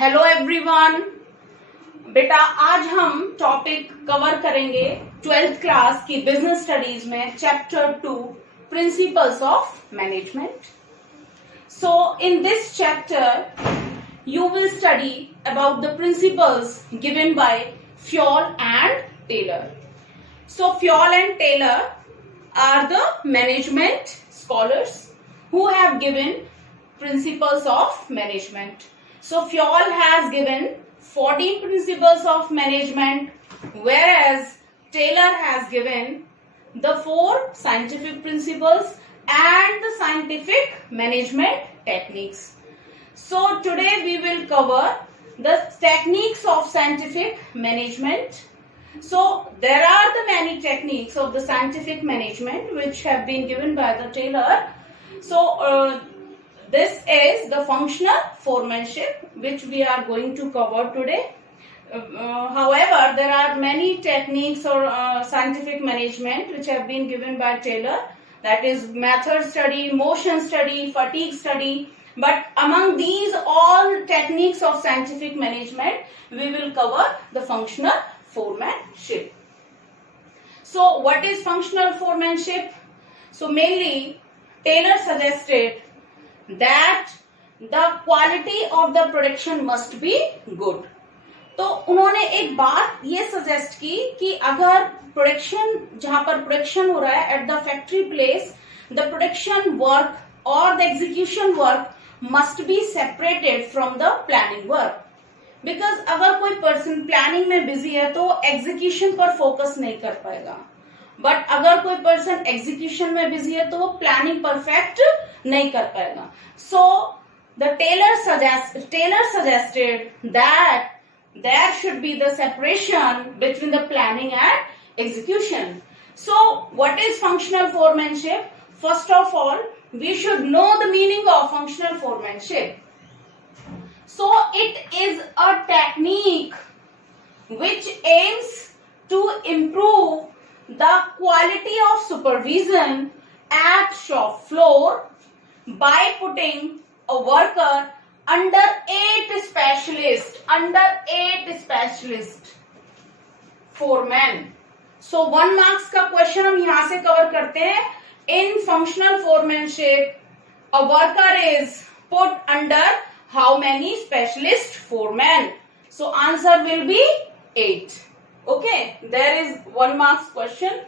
Hello everyone. बेटा आज हम टॉपिक कवर करेंगे 12th क्लास की बिजनेस स्टडीज में chapter 2 principles of management. So in this chapter you will study about the principles given by Fayol and Taylor. So Fayol and Taylor are the management scholars who have given principles of management. So Fayol has given 14 principles of management, whereas Taylor has given the 4 scientific principles and the scientific management techniques. So today we will cover the techniques of scientific management. So there are the many techniques of the scientific management which have been given by the Taylor. So this is the functional foremanship which we are going to cover today. However, there are many techniques or scientific management which have been given by Taylor. That is method study, motion study, fatigue study. But among these all techniques of scientific management, we will cover the functional foremanship. So what is functional foremanship? So mainly Taylor suggested that the quality of the production must be good. तो उन्होंने एक बात ये suggest की कि अगर production जहां पर प्रोडक्शन हो रहा है at the factory place, the production work और the execution work must be separated from the planning work. Because अगर कोई पर्सन प्लानिंग में बिजी है तो एग्जीक्यूशन पर फोकस नहीं कर पाएगा, बट अगर कोई पर्सन एग्जीक्यूशन में बिजी है तो वो प्लानिंग परफेक्ट नहीं कर पाएगा। So the tailor suggested that there should be the separation between the planning and execution. So what is functional foremanship? First of all, we should know the meaning of functional foremanship. So it is a technique which aims to improve the quality of supervision at shop floor by putting a worker under 8 specialist foremen. So 1 marks का question हम यहां से cover करते हैं। In functional foremanship, a worker is put under how many specialist foremen? So answer will be 8. Okay, there is 1 marks question.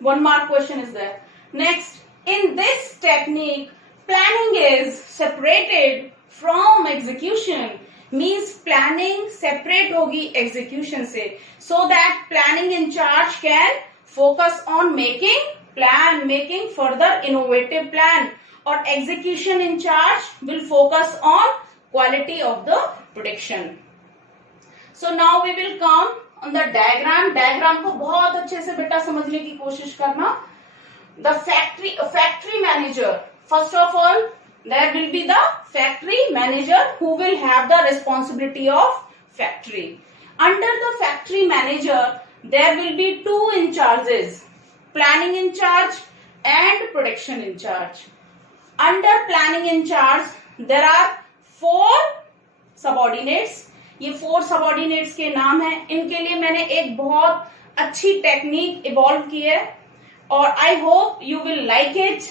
1 mark question is there. Next, in this technique, planning is separated from execution. Means planning separate होगी execution से, so that planning in charge can focus on making further innovative plan, or execution in charge will focus on quality of the production. So now we will come on the diagram. Diagram को बहुत अच्छे से बेटा समझने की कोशिश करना. The factory manager, first of all there will be the factory manager who will have the responsibility of factory. Under the factory manager there will be 2 in charges, planning in charge and production in charge. Under planning in charge there are 4 subordinates. ये 4 subordinates के नाम हैं। इनके लिए मैंने एक बहुत अच्छी टेक्निक इवॉल्व की है और I hope you will like it,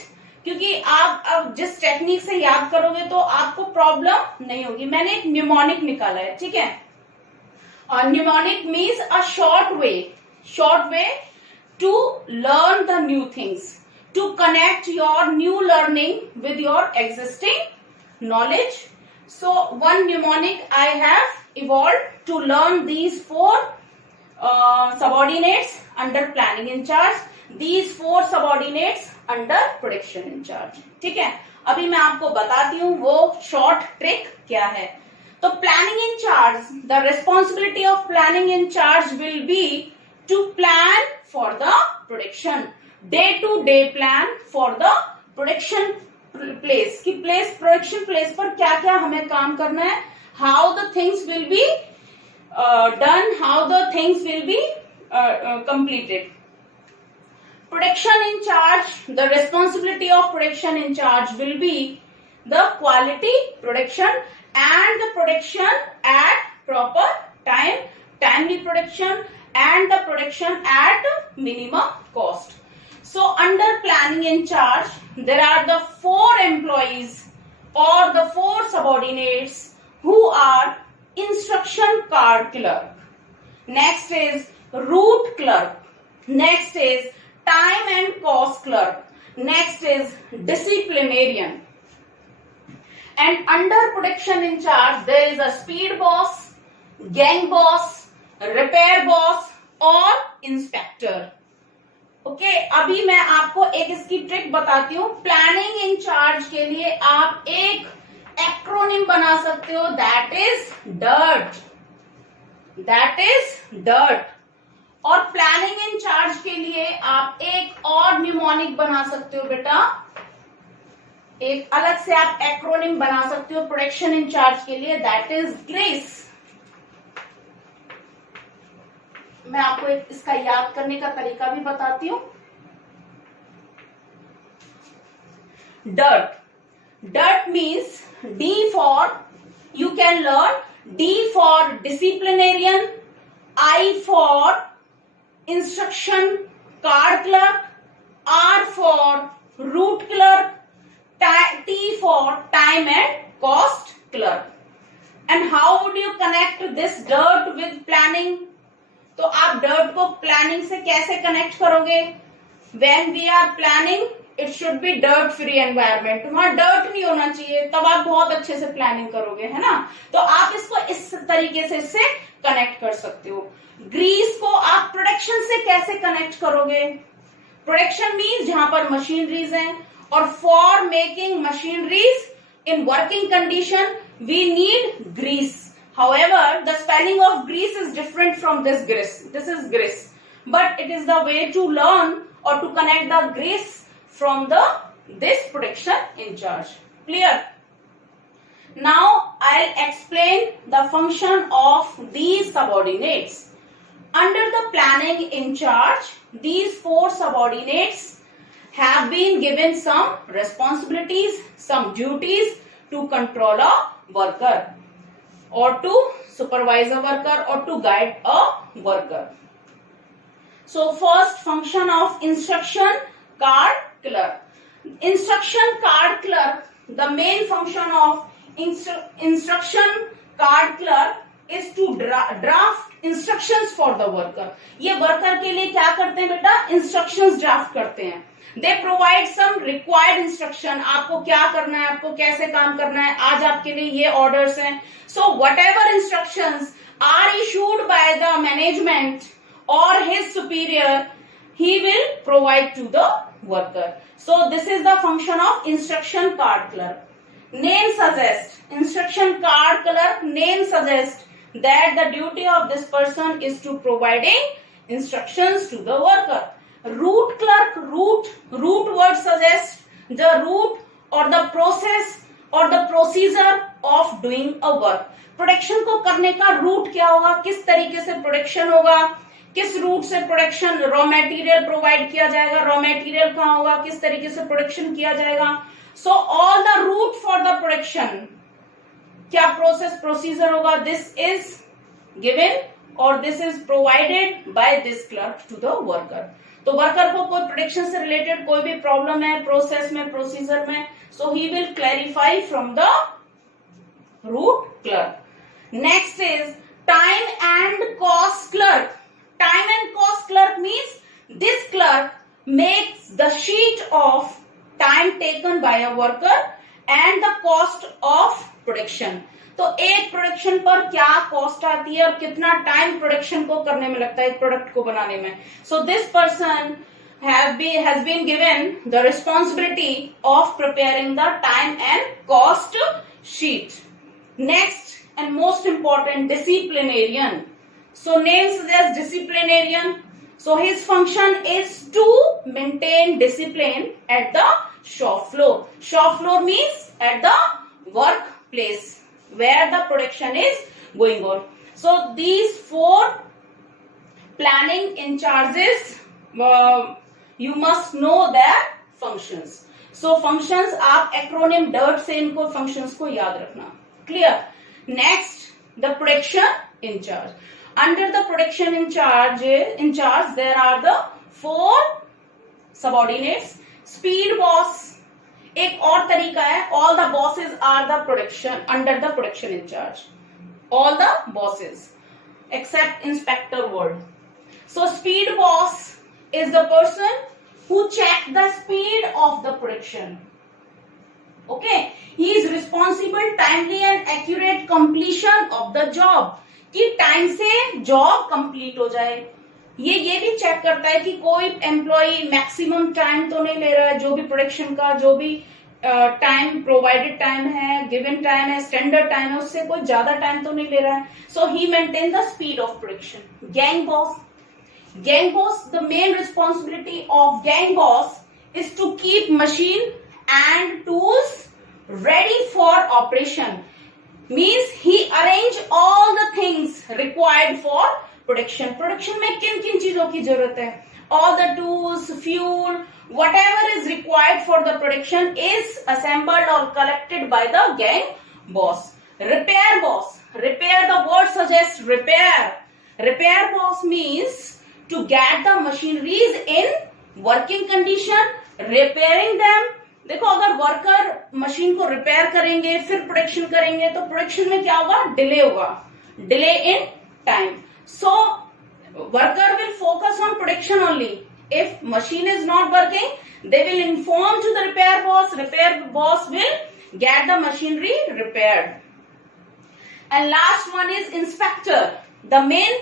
क्योंकि आप अब जिस टेक्निक से याद करोगे तो आपको प्रॉब्लम नहीं होगी। मैंने एक न्यूमोनिक निकाला है, ठीक है। और mnemonic means a short way to learn the new things, to connect your new learning with your existing knowledge. So 1 mnemonic I have evolve to learn these 4 subordinates under planning in charge, these 4 subordinates under production in charge. ठीक है, अभी मैं आपको बताती हूँ वो short trick क्या है. तो planning in charge, the responsibility of planning in charge will be to plan for the production, day to day plan for the production place की प्रोडक्शन प्लेस पर क्या क्या हमें काम करना है, how the things will be done, how the things will be completed. Production in charge, the responsibility of production in charge will be the quality production and the production at proper time, timely production, and the production at minimum cost. So under planning in charge, there are the 4 employees or the 4 subordinates who are instruction card clerk. Next is route clerk. Next is time and cost clerk. Next is disciplinarian. And under production in charge, there is a speed boss, gang boss, repair boss और inspector. Okay, अभी मैं आपको एक इसकी trick बताती हूँ. Planning in charge के लिए आप एक एक्रोनिम बना सकते हो, that is dirt. That is dirt. और प्लानिंग इन चार्ज के लिए आप एक और न्यूमोनिक बना सकते हो बेटा, एक अलग से आप एक्रोनिम बना सकते हो प्रोडक्शन इन चार्ज के लिए, दैट इज ग्रेस. मैं आपको एक इसका याद करने का तरीका भी बताती हूं. Dirt. Dirt means D for, you can learn D for disciplinarian, I for instruction card clerk, R for route clerk, T for time and cost clerk. And how would you connect this dirt with planning? तो आप dirt को planning से कैसे connect करोगे? When we are planning, it should be dirt free environment. वहां dirt नहीं होना चाहिए, तब आप बहुत अच्छे से planning करोगे, है ना? तो आप इसको इस तरीके से इससे connect कर सकते हो. Grease को आप production से कैसे connect करोगे? Production means जहां पर machineries हैं, or for making machineries in working condition we need grease. However, the spelling of grease is different from this grease. This is grease, but it is the way to learn or to connect the grease from this production in charge. Clear? Now I'll explain the function of these subordinates. Under the planning in charge, these 4 subordinates have been given some responsibilities, some duties to control a worker or to supervise a worker or to guide a worker. So first function of instruction card clerk. Instruction card clerk, the main function of instruction card clerk is to draft instructions for the worker. ये worker के लिए क्या करते हैं बेटा? Instructions draft करते हैं. They provide some required instruction. आपको क्या करना है, आपको कैसे काम करना है, आज आपके लिए ये orders हैं. So whatever instructions are issued by the management or his superior, he will provide to the worker. So this is the function of instruction card clerk. Name suggests, instruction card clerk name suggests that the duty of this person is to providing instructions to the worker. Route clerk, route word suggests the route or the process or the procedure of doing a work. Production को करने का root क्या होगा, किस तरीके से production होगा, किस रूट से प्रोडक्शन, रॉ मटेरियल प्रोवाइड किया जाएगा, रॉ मटेरियल कहाँ होगा, किस तरीके से प्रोडक्शन किया जाएगा. So all the route for the production, क्या प्रोसेस प्रोसीजर होगा, दिस इज गिवन और this is provided by this clerk to the worker. तो वर्कर को कोई प्रोडक्शन से रिलेटेड कोई भी प्रॉब्लम है प्रोसेस में, प्रोसीजर में, so he will clarify from the route clerk. Next is time and cost clerk. Time and cost clerk means this clerk makes the sheet of time taken by a worker and the cost of production. तो एक production पर क्या cost आती है और कितना time production को करने में लगता है एक प्रोडक्ट को बनाने में. So this person has been given the responsibility of preparing the time and cost sheet. Next and most important, disciplinarian. So name suggests disciplinarian. So his function is to maintain discipline at the shop floor. Shop floor means at the workplace where the production is going on. So these 4 planning in charges, you must know their functions. So functions आप acronym DIRT से इनको functions को याद रखना. Clear? Next, the production in charge. Under the production in charge, there are the 4 subordinates. Speed boss. एक और तरीका है, all the bosses are the production under the production in charge. All the bosses except inspector word. So speed boss is the person who check the speed of the production. Okay, he is responsible timely and accurate completion of the job. कि time से job complete हो जाए. ये भी check करता है कि कोई एम्प्लॉय मैक्सिमम टाइम तो नहीं ले रहा है. जो भी प्रोडक्शन का जो भी टाइम प्रोवाइडेड टाइम है, गिवन टाइम है, स्टैंडर्ड टाइम है, उससे कोई ज्यादा टाइम तो नहीं ले रहा है. So he maintain the speed of production. Gang boss, the main responsibility of gang boss is to keep machine and tools ready for operation. Means he arrange all the things required for production. Production में किन किन चीजों की जरूरत है? All the tools, fuel, whatever is required for the production is assembled or collected by the gang boss. Repair boss. Repair, the word suggests repair. Repair boss means to get the machineries in working condition, repairing them. देखो, अगर worker machine को repair करेंगे फिर production करेंगे तो production में क्या होगा? डिले होगा, delay in time. So worker will focus on production only. If machine is not working they will inform to the repair boss. Repair boss will get the machinery repaired. And last one is inspector. The main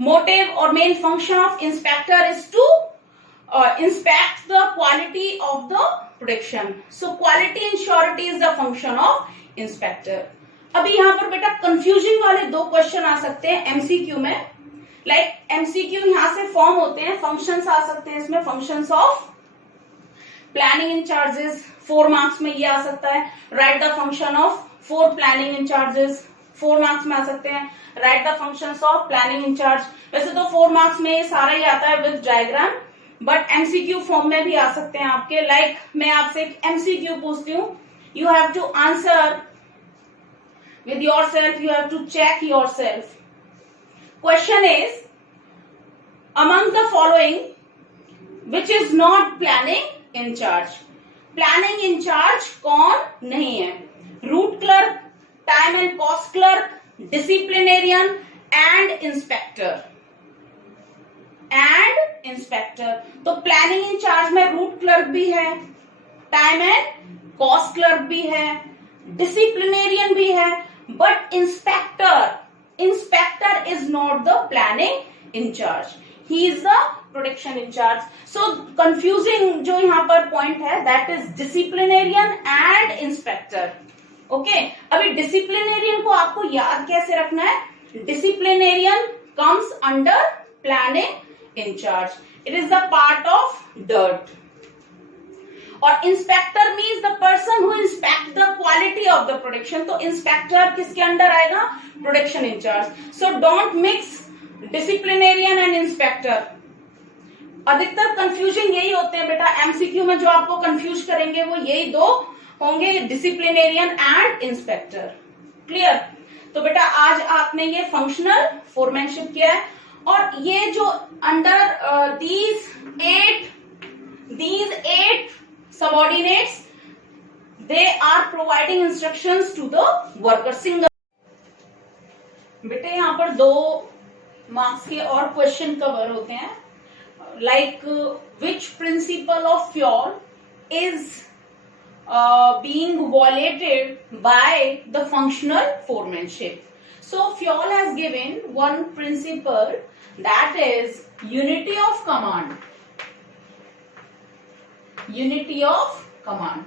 motive और main function of inspector is to inspect the quality of the production. So quality and surety is the function of inspector. अभी यहाँ पर बेटा confusing वाले 2 question आ सकते हैं MCQ में. Like MCQ यहाँ से फॉर्म होते हैं, फंक्शंस आ सकते हैं इसमें. Functions of planning in charges 4 marks में ये आ सकता है. Right the function of 4 planning in charges 4 marks में आ सकते हैं. Right the functions of planning in charge. वैसे तो 4 मार्क्स में ये सारा ही आता है with diagram, but MCQ form में भी आ सकते हैं आपके. लाइक मैं आपसे एक एमसीक्यू पूछती हूँ, you have to answer with yourself, you have to check yourself. Question is among the following which is not planning in charge. Planning in charge कौन नहीं है? Route clerk, time and cost clerk, disciplinarian and inspector. तो planning in charge में route clerk भी है, time and cost clerk भी है, disciplinarian भी है, but inspector is not the planning in charge. He is the production in charge. So confusing जो यहाँ पर पॉइंट है that is disciplinarian and inspector. Okay, अभी डिसिप्लिनेरियन को आपको याद कैसे रखना है? Disciplinarian comes under planning in charge. It is the part of dirt. और inspector means the person who inspect the quality of the production. तो इंस्पेक्टर किसके अंडर आएगा? Production in charge. So don't mix disciplinarian and inspector. अधिकतर confusion यही होते हैं बेटा MCQ में, जो आपको कंफ्यूज करेंगे वो यही 2 होंगे, डिसिप्लिनेरियन एंड इंस्पेक्टर. क्लियर? तो बेटा आज आपने ये फंक्शनल फोरमैनशिप किया है, और ये जो under these 8 subordinates, they are providing instructions to the worker. Single. बेटे यहाँ पर 2 मार्क्स के और क्वेश्चन कवर होते हैं. Like which principle of fuel is being violated by the functional foremanship. So Fayol has given one principle, that is unity of command. Unity of command.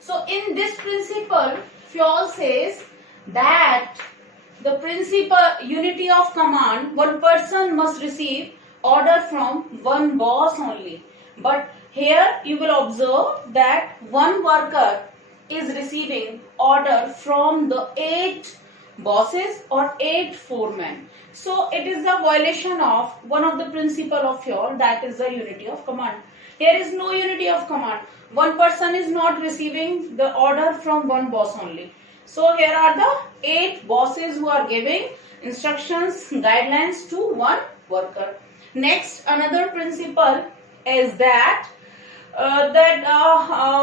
So in this principle, Fayol says that the principle unity of command, one person must receive order from one boss only. But here you will observe that one worker is receiving order from the 8 bosses or 8 foremen. So it is the violation of one of the principle of Fayol, that is the unity of command. Here is no unity of command. One person is not receiving the order from one boss only. So here are the 8 bosses who are giving instructions, guidelines to one worker. Next, another principle is that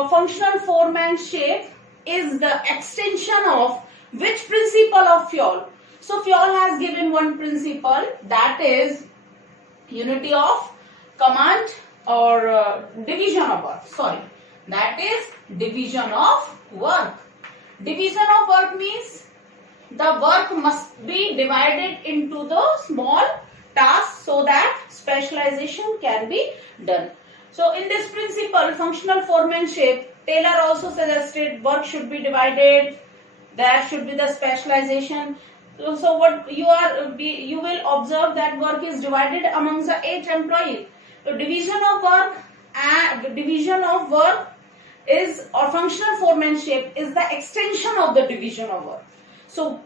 functional foremanship is the extension of which principle of Fjoll? So Fjoll has given one principle, that is unity of command or division of work. Sorry, that is division of work. Division of work means the work must be divided into the small tasks so that specialization can be done. So in this principle, functional foremanship, Taylor also suggested work should be divided, there should be the specialization. So what you will observe that work is divided among the 8 employees. So division of work is, or functional foremanship is the extension of the division of work. So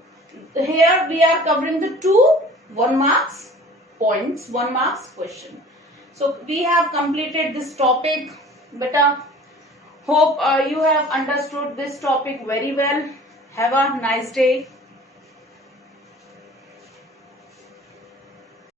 here we are covering the 2 1 marks points, 1 marks question. So we have completed this topic. Beta, hope you have understood this topic very well. Have a nice day.